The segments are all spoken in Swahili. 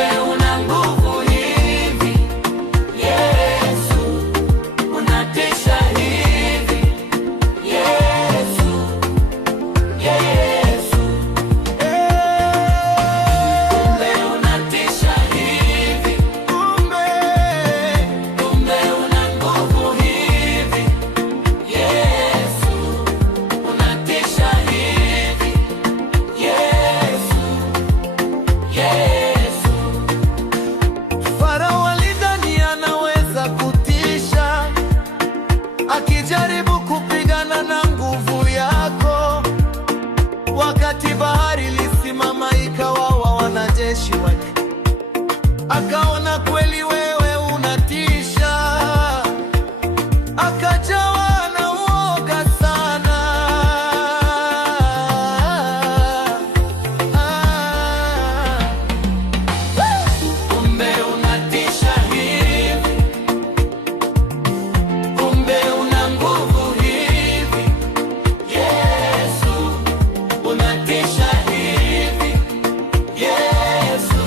kumbe una nguvu hivi. Yesu, unatisha hivi. Yesu, Yesu, kumbe unatisha hivi. Kumbe una nguvu hivi. Yesu, unatisha hivi. Yesu, Yesu. Farao alidhani anaweza kutisha, akijaribu kupigana na nguvu yako. Wakati bahari ilisimama ikawawa wanajeshi wake, akaona kweli wewe unatisha, akajawa na uoga sana. Kumbe unatisha hivi. Kumbe una nguvu hivi. Yesu, unatisha hivi. Yesu,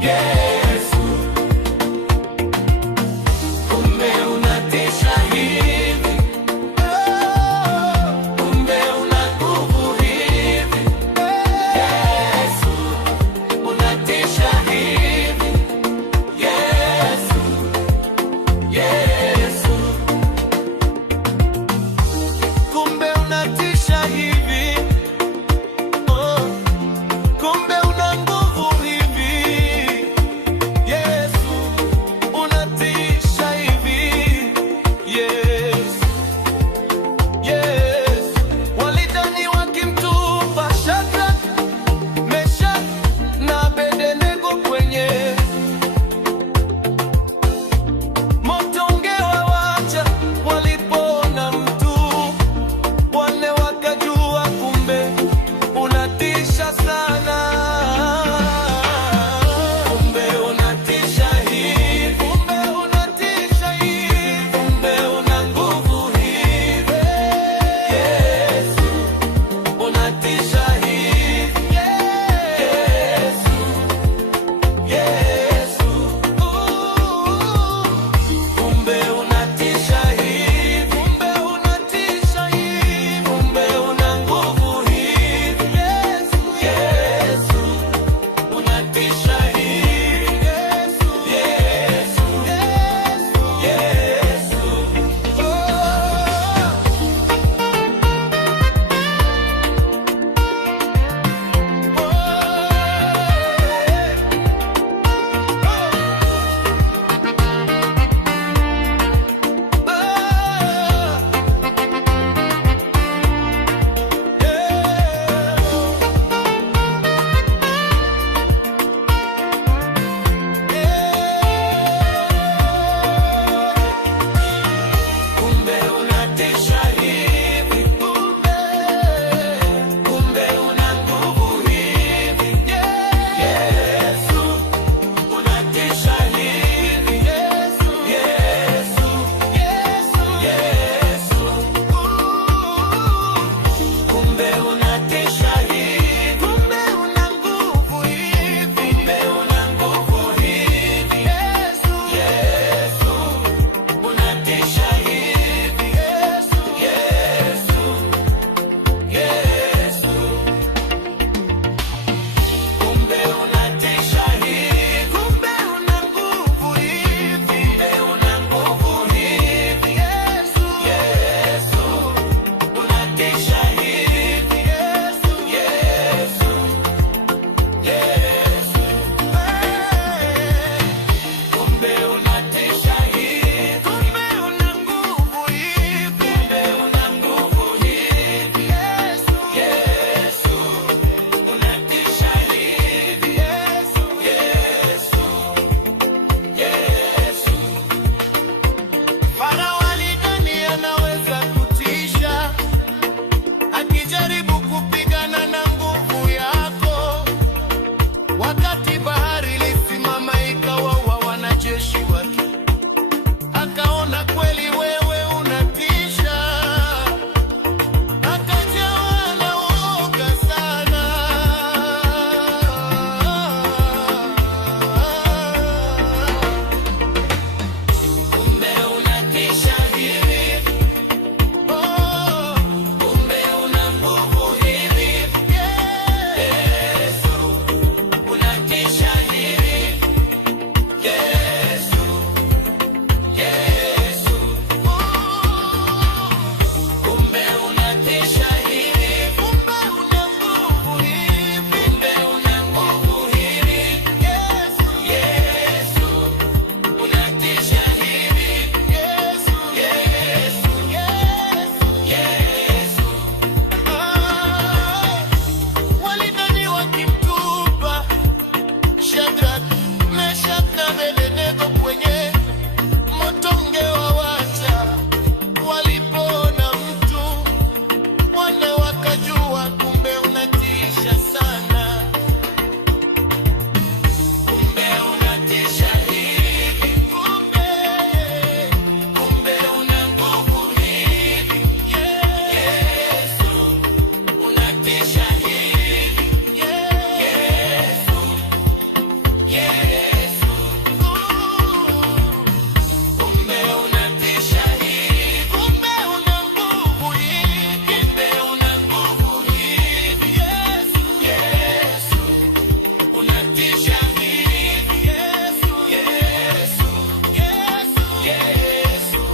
Yesu, kumbe unatisha hivi. Kumbe una nguvu hivi. Yesu, unatisha hivi. Yesu, Yesu, kumbe unatisha hivi. Kumbe una nguvu hivi. Yesu, kumbe unatisha hivi, kumbe una nguvu hivi, kumbe una nguvu hivi. Yesu, Yesu, unatisha hivi. Yesu, Yesu, Yesu, Yesu.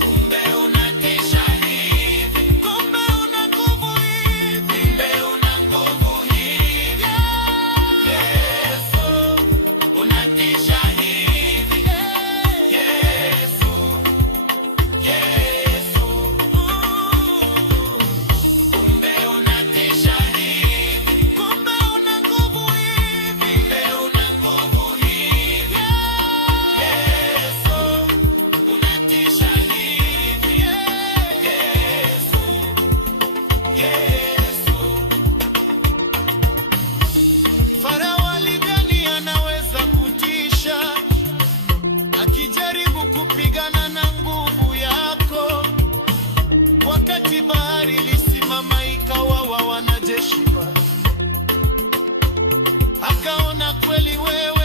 Kumbe unatisha hivi, kumbe una nguvu hivi, kumbe una nguvu hivi. Yesu, unatisha hivi. Yesu, Yesu, kumbe unatisha hivi, kumbe una nguvu hivi, kumbe una nguvu hivi. Yesu, unatisha hivi. Yesu, Yesu. Farao alidhani anaweza kutisha, akijaribu kupigana na nguvu yako, wakati bahari ilisimama ikawawa wanajeshi wake. Akaona kweli wewe